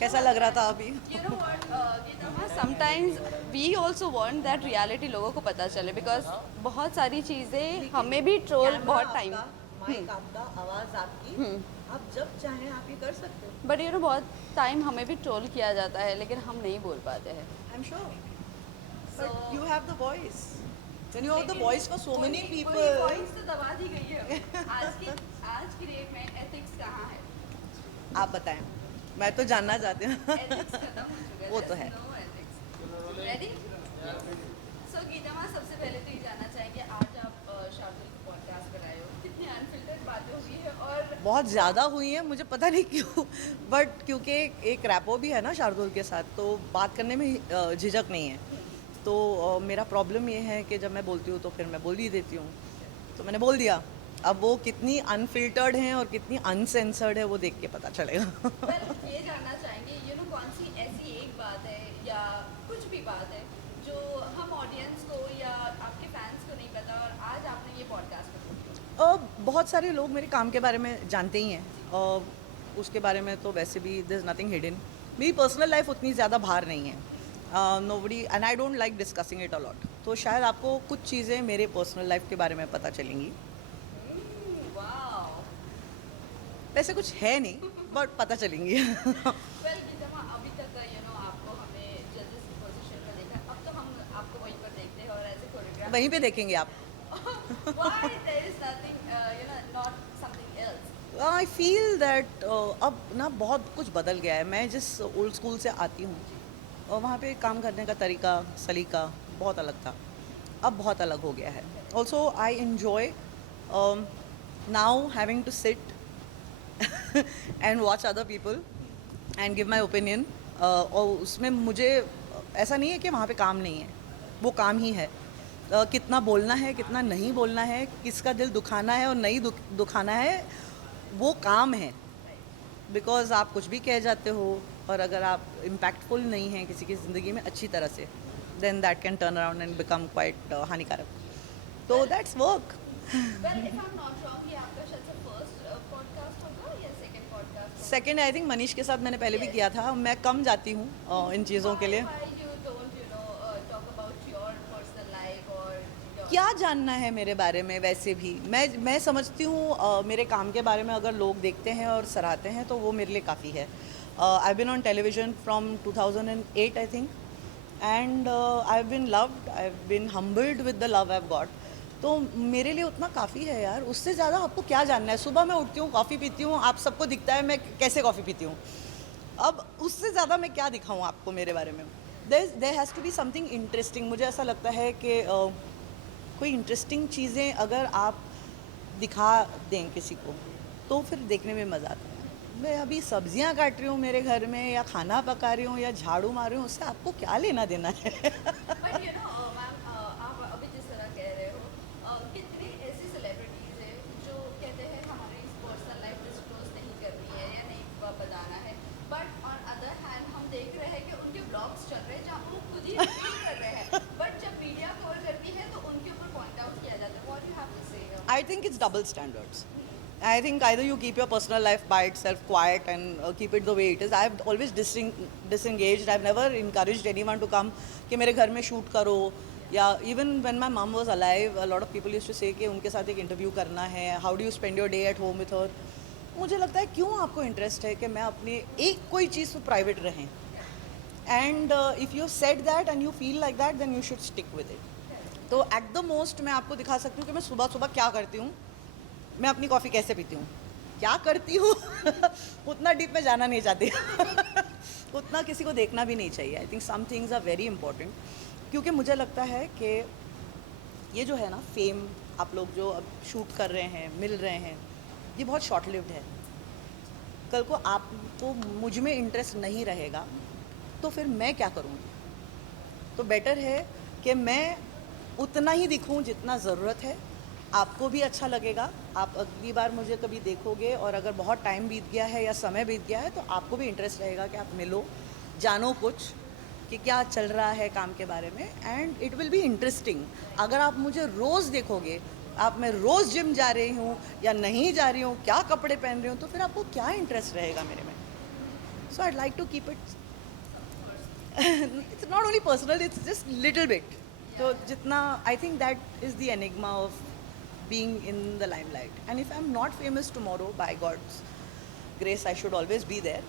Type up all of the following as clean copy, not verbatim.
कैसा लग रहा था अभी? You know what, Geetama, sometimes we also want that reality लोगों को पता चले because बहुत सारी चीज़ें लेकिन हमें भी ट्रोल कैमरा बहुत टाइम। आपका, माइक आपका, आवाज़ आपकी, आप जब चाहें आप ये कर सकते हो। बट बहुत टाइम हमें भी ट्रोल किया जाता है लेकिन हम नहीं बोल पाते हैं। I am sure, So, but you have the voice, when you have the लेकिन वॉइस फॉर सो मेनी वही पीपल। वॉइस तो दबा दी गई है। आज की डेट में एथिक्स कहाँ है? आप बताएं, मैं तो जानना चाहती हूँ। एथिक्स खत्म हो चुका है। वो तो है। No ethics. Ready? So Gita माँ, सबसे पहले तो ये जानना चाहेंगे, आज आप शार्दुल को पॉडकास्ट पर आए हो, कितनी अनफिल्टर्ड बातें हुई है और बहुत ज़्यादा हुई है, मुझे पता नहीं क्यों, बट क्योंकि एक रैपो भी है ना शार्दुल के साथ, तो बात करने में झिझक नहीं है। तो मेरा प्रॉब्लम ये है कि जब मैं बोलती हूँ तो फिर मैं बोल ही देती हूँ, तो मैंने बोल दिया। अब वो कितनी अनफिल्टर्ड हैं और कितनी अनसेंसर्ड है वो देख के पता चलेगा। वेल ये जानना चाहेंगे, कौन सी ऐसी एक बात है या कुछ भी बात है जो हम ऑडियंस को या आपके फैंस को नहीं पता और आज आपने ये पॉडकास्ट पर बोली? बहुत सारे लोग मेरे काम के बारे में जानते ही हैं, और उसके बारे में तो वैसे भी देयर इज़ नथिंग हिडन। मेरी पर्सनल लाइफ उतनी ज़्यादा बाहर नहीं है, nobody, and I don't like discussing it a lot. तो शायद आपको कुछ चीज़ें मेरे पर्सनल लाइफ के बारे में पता चलेंगी। वाओ। वैसे कुछ है नहीं, बट पता चलेंगी। वेल गीता, अभी तक आपको हमने जजेस की पोजीशन में देखा, अब तो हम आपको वहीं पर देखते हैं और एज ए कोरियोग्राफर। वहीं पे देखेंगे आप। Why there is nothing, not something else? I feel that अब ना बहुत कुछ बदल गया है। मैं जिस ओल्ड स्कूल से आती हूँ, और वहाँ पे काम करने का तरीका सलीका बहुत अलग था, अब बहुत अलग हो गया है। Also I enjoy now having to sit and watch other people and give my opinion. और उसमें मुझे ऐसा नहीं है कि वहाँ पे काम नहीं है, वो काम ही है। कितना बोलना है, कितना नहीं बोलना है, किसका दिल दुखाना है और नहीं दुखाना है, वो काम है। बिकॉज आप कुछ भी कह जाते हो, और अगर आप इम्पैक्टफुल नहीं हैं किसी की ज़िंदगी में अच्छी तरह से, then that can turn around and become quite हानिकारक। तो that's work. Well if I am not wrong, ये आपका शायद से फर्स्ट पॉडकास्ट होगा या सेकंड पॉडकास्ट होगा? सेकेंड, आई थिंक मनीष के साथ मैंने पहले भी किया था। मैं कम जाती हूँ इन चीज़ों के लिए। Why you don't talk about your personal life or your क्या जानना है मेरे बारे में? वैसे भी मैं समझती हूँ मेरे काम के बारे में अगर लोग देखते हैं और सराहते हैं तो वो मेरे लिए काफ़ी है। I been on television from 2008 I think, and I been loved, I been humbled with the love I got. तो मेरे लिए उतना काफ़ी है यार, उससे ज़्यादा आपको क्या जानना है? सुबह मैं उठती हूँ, कॉफ़ी पीती हूँ, आप सबको दिखता है मैं कैसे कॉफ़ी पीती हूँ। अब उससे ज़्यादा मैं क्या दिखाऊँ आपको मेरे बारे में? There has to be something interesting. मुझे ऐसा लगता है कि कोई इंटरेस्टिंग चीज़ें अगर आप दिखा दें किसी को, तो फिर देखने में मज़ा आता है। मैं अभी सब्जियां काट रही हूँ मेरे घर में, या खाना पका रही हूँ, या झाड़ू मार रही हूँ, उससे आपको क्या लेना देना है? बट मैम, आप अभी जिस तरह कह रहे हो, कितने ऐसी सेलिब्रिटीज़ हैं जो कहते हैं हमारी पर्सनल लाइफ डिस्क्लोज नहीं करनी है या नहीं बताना है, बट ऑन अदर हैंड हम देख रहे हैं कि उनके ब्लॉग्स चल रहे हैं जहाँ वो खुद ही रिवील कर रहे हैं, बट जब मीडिया कवर करती है तो उनके ऊपर पॉइंट आउट किया जाता है। व्हाट यू हैव टू से? I think it's double standards. I think either you keep your personal life by itself quiet and keep it the way it is. I've always disengaged. I've never encouraged anyone to come कि मेरे घर में shoot करो, या even when my mom was alive, a lot of people used to say कि उनके साथ एक इंटरव्यू करना है, how do you spend your day at home with her. मुझे लगता है क्यों आपको इंटरेस्ट है कि मैं अपने एक कोई चीज़ तो प्राइवेट रहें, and if you said that and you feel like that then you should stick with it. तो एट द मोस्ट मैं आपको दिखा सकती हूँ कि मैं सुबह सुबह क्या करती हूँ, मैं अपनी कॉफ़ी कैसे पीती हूँ, क्या करती हूँ। उतना डीप में जाना नहीं चाहती। उतना किसी को देखना भी नहीं चाहिए। I think some things are very important, क्योंकि मुझे लगता है कि ये जो है ना फेम, आप लोग जो अब शूट कर रहे हैं, मिल रहे हैं, ये बहुत शॉर्ट लिव्ड है। कल को आपको मुझ में इंटरेस्ट नहीं रहेगा तो फिर मैं क्या करूँगी? तो बेटर है कि मैं उतना ही दिखूं जितना ज़रूरत है। आपको भी अच्छा लगेगा, आप अगली बार मुझे कभी देखोगे और अगर बहुत टाइम बीत गया है या समय बीत गया है तो आपको भी इंटरेस्ट रहेगा कि आप मिलो, जानो कुछ कि क्या चल रहा है काम के बारे में, and it will be interesting. अगर आप मुझे रोज़ देखोगे, आप मैं रोज़ जिम जा रही हूँ या नहीं जा रही हूँ, क्या कपड़े पहन रही हूँ, तो फिर आपको क्या इंटरेस्ट रहेगा मेरे में? So I'd like to keep it. It's not only personal, it's just little bit. So jitna, I think that is the enigma of being in the limelight. And if I'm not famous tomorrow, by God's grace, I should always be there.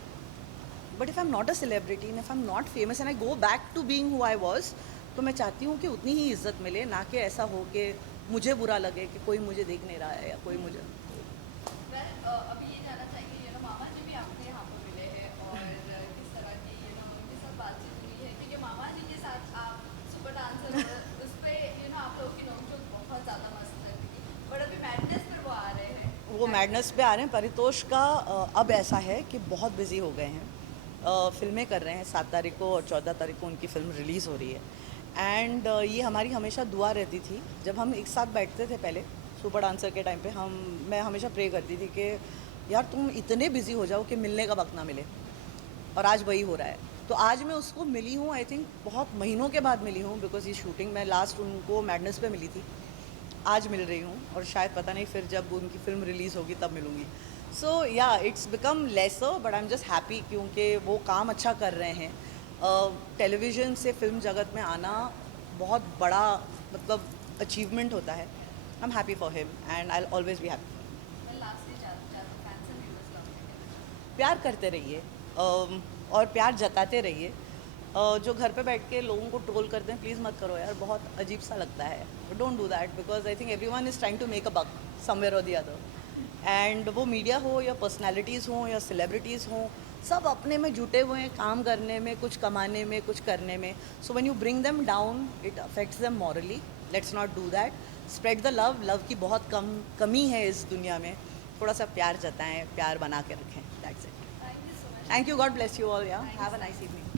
But if I'm not a celebrity and if I'm not famous and I go back to being who I was, तो मैं चाहती हूँ कि उतनी ही इज्जत मिले, ना कि ऐसा हो कि मुझे बुरा लगे कि कोई मुझे देख नहीं रहा है या कोई मुझे. अभी ये जानना चाहेंगे मामा जी भी आपके यहाँ पर मिले हैं और किस तरह की उनके साथ बातचीत हुई है क्योंकि मामा जी के साथ आप सुपर डांसर उस पर आप लोगों की नोकझोंक बहुत ज़्यादा मस्त लगती थी बट अभी मैडनेस पर वो आ रहे हैं. वो मैडनेस पे आ रहे हैं. परितोष का अब ऐसा है कि बहुत बिजी हो गए हैं. फिल्में कर रहे हैं. 7 तारीख को और 14 तारीख को उनकी फ़िल्म रिलीज़ हो रही है. एंड ये हमारी हमेशा दुआ रहती थी. जब हम एक साथ बैठते थे पहले सुपर डांसर के टाइम पे, मैं हमेशा प्रे करती थी कि यार तुम इतने बिजी हो जाओ कि मिलने का वक्त ना मिले. और आज वही हो रहा है. तो आज मैं उसको मिली हूँ. आई थिंक बहुत महीनों के बाद मिली हूँ बिकॉज ये शूटिंग मैं लास्ट उनको मैडनेस पे मिली थी. आज मिल रही हूँ और शायद पता नहीं फिर जब उनकी फ़िल्म रिलीज़ होगी तब मिलूँगी. सो या it's become lesser but I am just happy क्योंकि वो काम अच्छा कर रहे हैं. टेलीविज़न से फिल्म जगत में आना बहुत बड़ा मतलब अचीवमेंट होता है. I am happy for him and I always be happy. प्यार करते रहिए और प्यार जताते रहिए. जो घर पे बैठ के लोगों को ट्रोल करते हैं प्लीज़ मत करो यार. बहुत अजीब सा लगता है. Don't do that because I think everyone is trying to make a buck somewhere और द अदर. एंड वो मीडिया हो या पर्सनैलिटीज़ हों या सेलिब्रिटीज़ हों, सब अपने में जुटे हुए हैं काम करने में, कुछ कमाने में, कुछ करने में. So when you bring them down it affects them morally. Let's not do that. Spread the love. Love की बहुत कमी है इस दुनिया में. थोड़ा सा प्यार जताएं, प्यार बना के रखें. That's it. Thank you so much. Thank you. God bless you all. Yeah. Have a nice evening.